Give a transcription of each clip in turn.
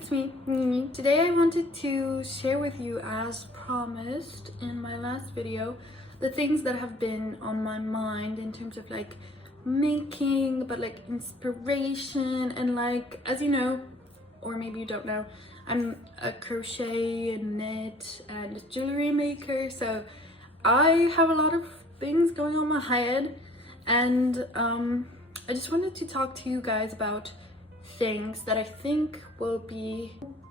it's me, Nini. Today I wanted to share with you, as promised in my last video, the things that have been on my mind in terms of like making, but like inspiration, and like, as you know, or maybe you don't know, I'm a crochet and knit and jewelry maker, so I have a lot of things going on my head, and I just wanted to talk to you guys about things that I think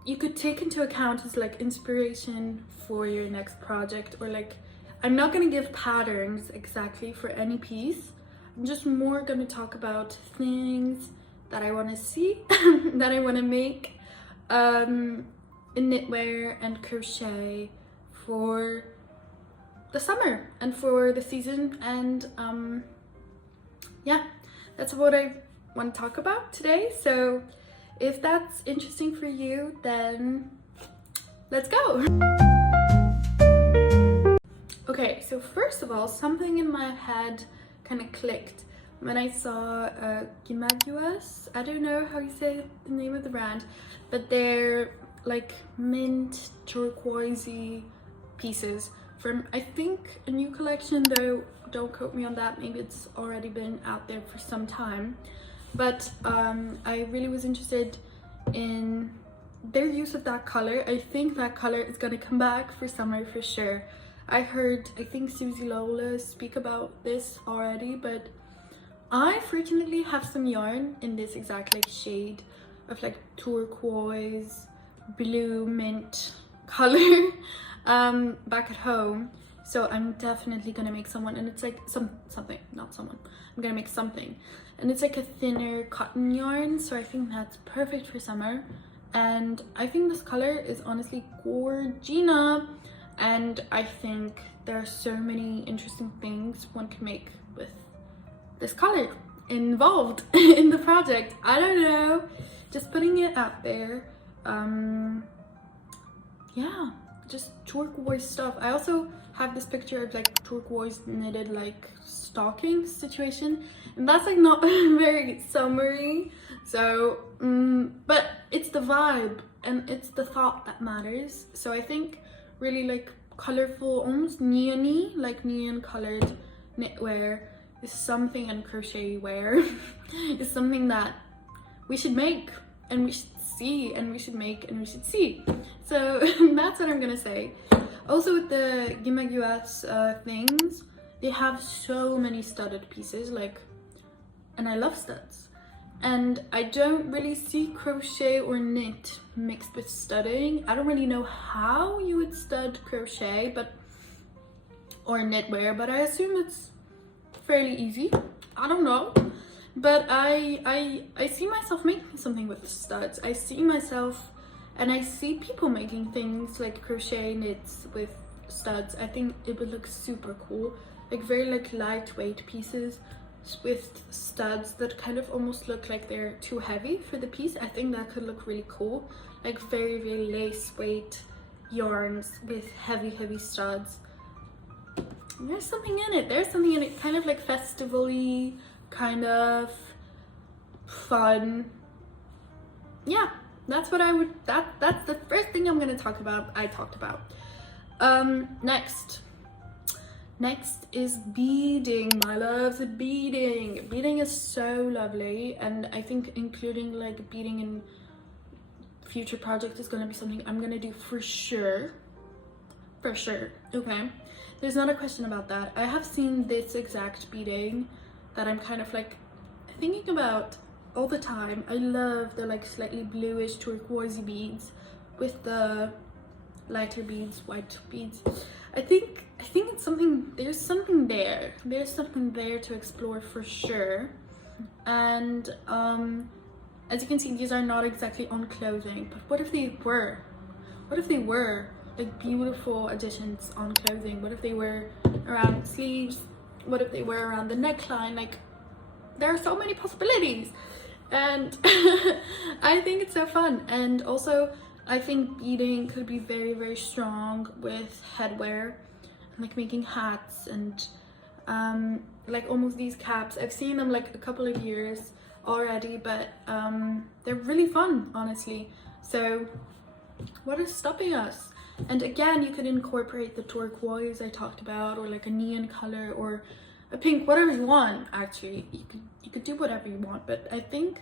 you could take into account as like inspiration for your next project, or like, I'm not going to give patterns exactly for any piece. I'm just more going to talk about things that I want to see that I want to make in knitwear and crochet for the summer and for the season, and yeah, that's what I want to talk about today. So if that's interesting for you, then let's go. Okay, so first of all, something in my head kind of clicked when I saw Gimaguas. I don't know how you say the name of the brand, but they're like mint turquoisey pieces from, I think, a new collection, though don't quote me on that, maybe it's already been out there for some time. But I really was interested in their use of that color. I think that color is gonna come back for summer for sure. I think Susie Lola speak about this already, but I fortunately have some yarn in this exact like shade of like turquoise blue mint color back at home. So I'm definitely gonna make someone, and it's like I'm gonna make something, and it's like a thinner cotton yarn, so I think that's perfect for summer. And I think this color is honestly gorgina, and I think there are so many interesting things one can make with this color involved in the project. I don't know, just putting it out there. Yeah, just turquoise stuff. I also have this picture of like turquoise knitted like stocking situation, and that's like not very summery, so but it's the vibe and it's the thought that matters. So I think really like colorful, almost neon-y, like neon colored knitwear is something, and crochet wear is something that we should make, and we should see, and we should make, and we should see. So that's what I'm gonna say. Also with the Gimaguas things, they have so many studded pieces, like, and I love studs. And I don't really see crochet or knit mixed with studding. I don't really know how you would stud crochet, or knitwear, but I assume it's fairly easy. I don't know. But I see myself making something with studs. I see myself, and I see people making things like crochet knits with studs. I think it would look super cool, like very like lightweight pieces with studs that kind of almost look like they're too heavy for the piece. I think that could look really cool, like very lace weight yarns with heavy studs. And there's something in it, kind of like festival-y, kind of fun. Yeah, that's what that's the first thing I'm gonna talk about. Next is beading, my loves. Beading is so lovely, and I think including like beading in future projects is gonna be something I'm gonna do for sure, okay? There's not a question about that. I have seen this exact beading that I'm kind of like thinking about all the time. I love the like slightly bluish turquoisey beads with the lighter beads, white beads. I think it's something, there's something there to explore for sure. And as you can see, these are not exactly on clothing, but what if they were like beautiful additions on clothing? What if they were around sleeves? What if they were around the neckline? Like, there are so many possibilities, and I think it's so fun. And also I think beading could be very strong with headwear, like making hats and like almost these caps. I've seen them like a couple of years already, but they're really fun, honestly. So what is stopping us? And again, you could incorporate the turquoise I talked about, or like a neon color, or a pink, whatever you want. Actually, you could do whatever you want, but I think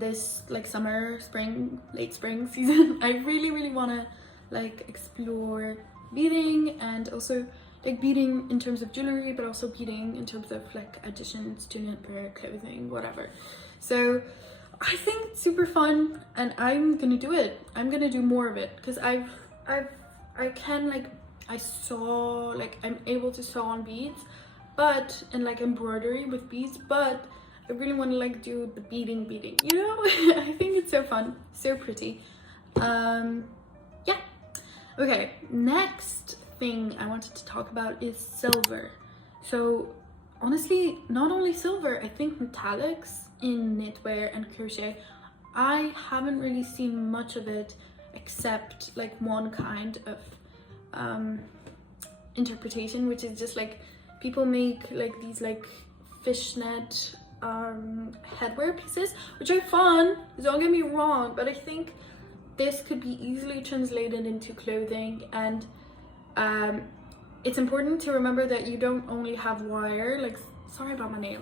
this like summer, spring, late spring season, I really want to like explore beading, and also like beading in terms of jewelry, but also beading in terms of like additions to knitwear, clothing, whatever. So I think it's super fun, and I'm gonna do it. I'm gonna do more of it, because I sew, like I'm able to sew on beads, but, and like embroidery with beads, but I really want to like do the beading, you know. I think it's so fun, so pretty. Yeah. Okay, next thing I wanted to talk about is silver. So honestly, not only silver, I think metallics in knitwear and crochet, I haven't really seen much of it, except like one kind of interpretation, which is just like people make like these like fishnet headwear pieces, which are fun, don't get me wrong, but I think this could be easily translated into clothing. And it's important to remember that you don't only have wire, like, sorry about my nail,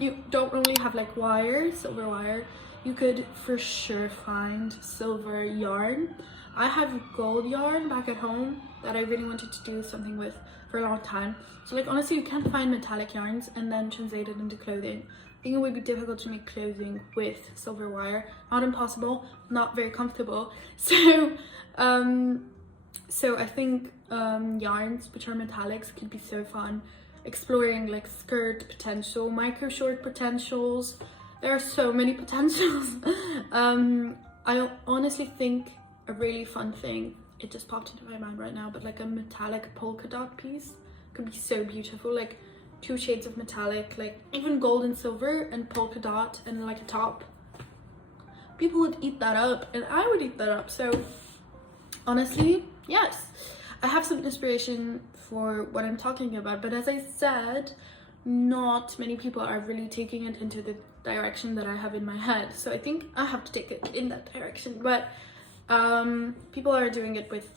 you don't only have like wire, silver wire. You could for sure find silver yarn. I have gold yarn back at home that I really wanted to do something with for a long time. So like honestly, you can find metallic yarns and then translate it into clothing. I think it would be difficult to make clothing with silver wire. Not impossible, not very comfortable. So I think yarns which are metallics could be so fun. Exploring like skirt potential, micro short potentials. There are so many potentials. I honestly think a really fun thing, it just popped into my mind right now, but like a metallic polka dot piece could be so beautiful. Like 2 shades of metallic, like even gold and silver and polka dot, and like a top. People would eat that up, and I would eat that up. So honestly, yes, I have some inspiration for what I'm talking about, but as I said, not many people are really taking it into the direction that I have in my head. So I think I have to take it in that direction. But people are doing it with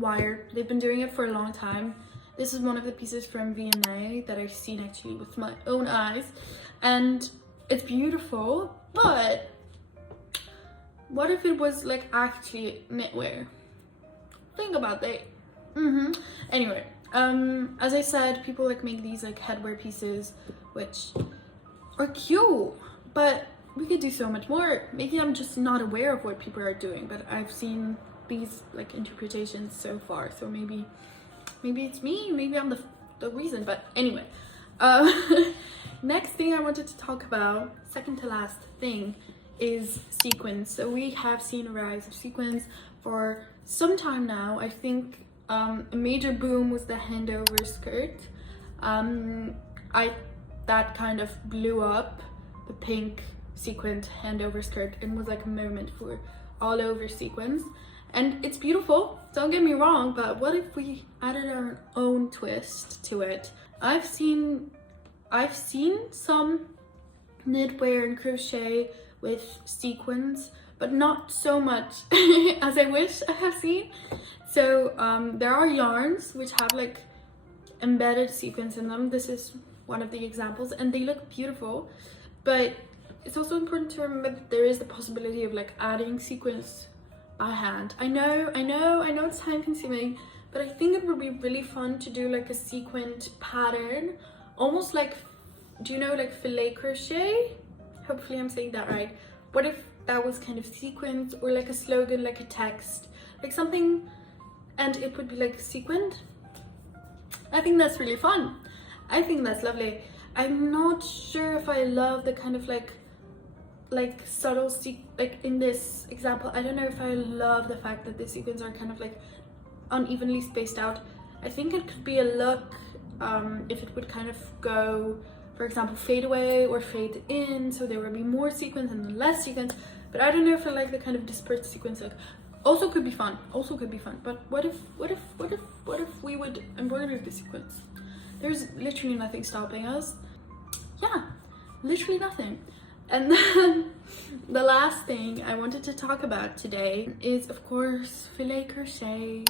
wire. They've been doing it for a long time. This is one of the pieces from V&A that I've seen actually with my own eyes, and it's beautiful. But what if it was like actually knitwear? Think about that. Anyway, as I said, people like make these like headwear pieces which are cute, but we could do so much more. Maybe I'm just not aware of what people are doing, but I've seen these like interpretations so far, so maybe it's me, maybe I'm the reason. But anyway, next thing I wanted to talk about, second to last thing, is sequins. So we have seen a rise of sequins for some time now. I think a major boom was the handover skirt. That kind of blew up, the pink sequined handover skirt, and was like a moment for all over sequins, and it's beautiful, don't get me wrong, but what if we added our own twist to it? I've seen some knitwear and crochet with sequins, but not so much as I wish I have seen. So there are yarns which have like embedded sequins in them. This is one of the examples, and they look beautiful, but it's also important to remember that there is the possibility of like adding sequins by hand. I know it's time consuming, but I think it would be really fun to do like a sequined pattern, almost like, do you know like filet crochet? Hopefully I'm saying that right. What if that was kind of sequins, or like a slogan, like a text, like something, and it would be like sequined? I think that's really fun. I think that's lovely. I'm not sure if I love the kind of like subtle like in this example, I don't know if I love the fact that the sequins are kind of like unevenly spaced out. I think it could be a look if it would kind of go, for example, fade away or fade in, so there would be more sequins and then less sequins. But I don't know if I like the kind of dispersed sequins look. Also could be fun, but what if we would embroider the sequins? There's literally nothing stopping us. Yeah, literally nothing. And then the last thing I wanted to talk about today is, of course, filet crochet.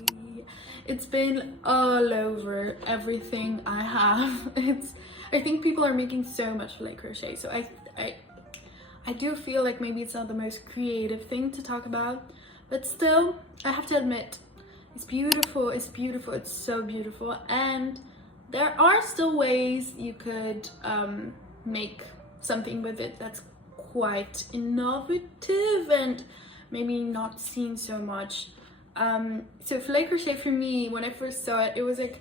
It's been all over everything I have. I think people are making so much filet crochet, so I do feel like maybe it's not the most creative thing to talk about, but still, I have to admit, it's beautiful, it's beautiful, it's so beautiful, and there are still ways you could make something with it that's quite innovative and maybe not seen so much. So filet crochet for me, when I first saw it, it was like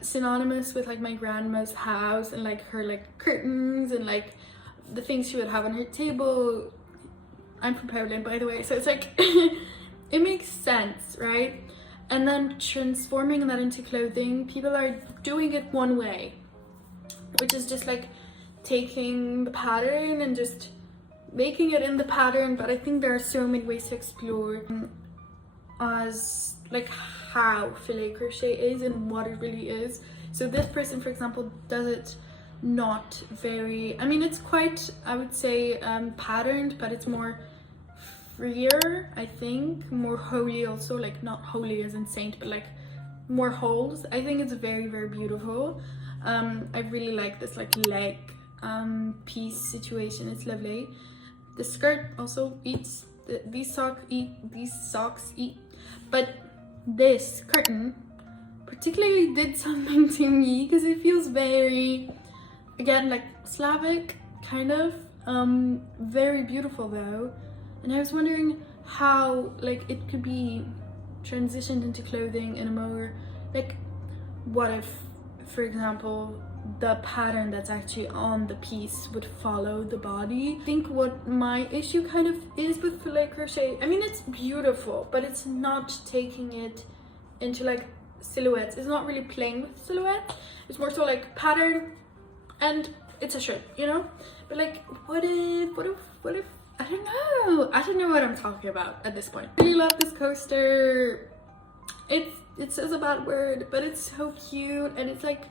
synonymous with like my grandma's house and like her like curtains and like the things she would have on her table. I'm from Poland, by the way, so it's like it makes sense, right? And then transforming that into clothing, people are doing it one way, which is just like taking the pattern and just making it in the pattern. But I think there are so many ways to explore as like how filet crochet is and what it really is. So this person, for example, does it not very, I mean, it's quite, I would say, patterned, but it's more freer, I think, more holy also, like not holy as in saint, but like more holes. I think it's very, very beautiful. I really like this like leg piece situation. It's lovely. The skirt also eats, these socks eat, but this curtain particularly did something to me because it feels very, again, like Slavic kind of, very beautiful though. And I was wondering how like it could be transitioned into clothing in a more like, what if, for example, the pattern that's actually on the piece would follow the body. I think what my issue kind of is with filet crochet, I mean, it's beautiful, but it's not taking it into like silhouettes. It's not really playing with silhouettes. It's more so like pattern and it's a shirt, you know? But like, what if, I don't know what I'm talking about at this point. I really love this coaster. It says a bad word, but it's so cute, and it's like,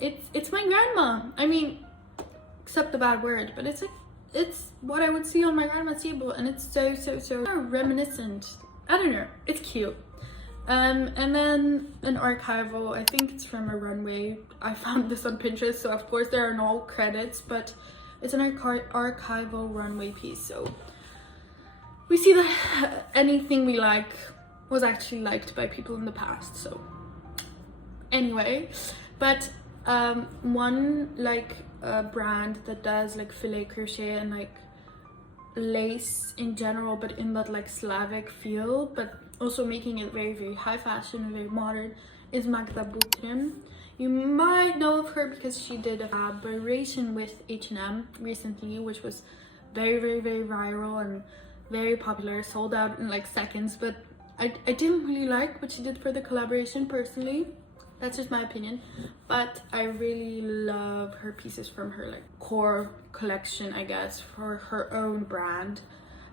it's my grandma. I mean, except the bad word, but it's like, it's what I would see on my grandma's table, and it's so reminiscent. I don't know, it's cute. And then an archival, I think it's from a runway. I found this on Pinterest, so of course there are no credits, but it's an archival runway piece. So we see that anything we like was actually liked by people in the past. So anyway, but one like brand that does like filet crochet and like lace in general, but in that like Slavic feel, but also making it very, very high fashion and very modern, is Magda Butrym. You might know of her because she did a collaboration with H&M recently, which was very, very, very viral and very popular, sold out in like seconds. But I didn't really like what she did for the collaboration personally. That's just my opinion. But I really love her pieces from her like core collection, I guess, for her own brand.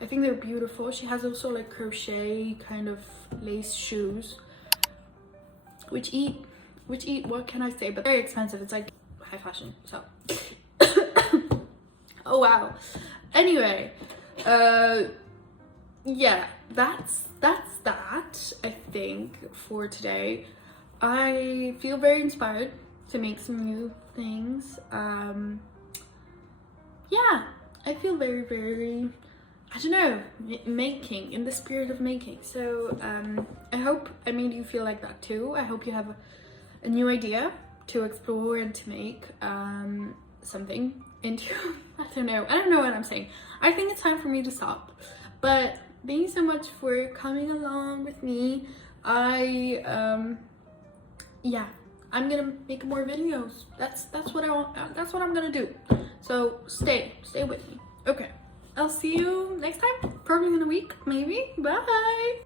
I think they're beautiful. She has also like crochet kind of lace shoes, which eat, what can I say, but very expensive. It's like high fashion, so oh wow. Anyway, yeah, that's that, I think, for today. I feel very inspired to make some new things. Yeah, I feel very, very, I don't know, making, in the spirit of making. So I hope I made you feel like that too. I hope you have a new idea to explore and to make something into. I don't know what I'm saying. I think it's time for me to stop, but thank you so much for coming along with me. Yeah, I'm gonna make more videos. That's what I want. That's what I'm gonna do. So stay with me. Okay, I'll see you next time, probably in a week, maybe. Bye.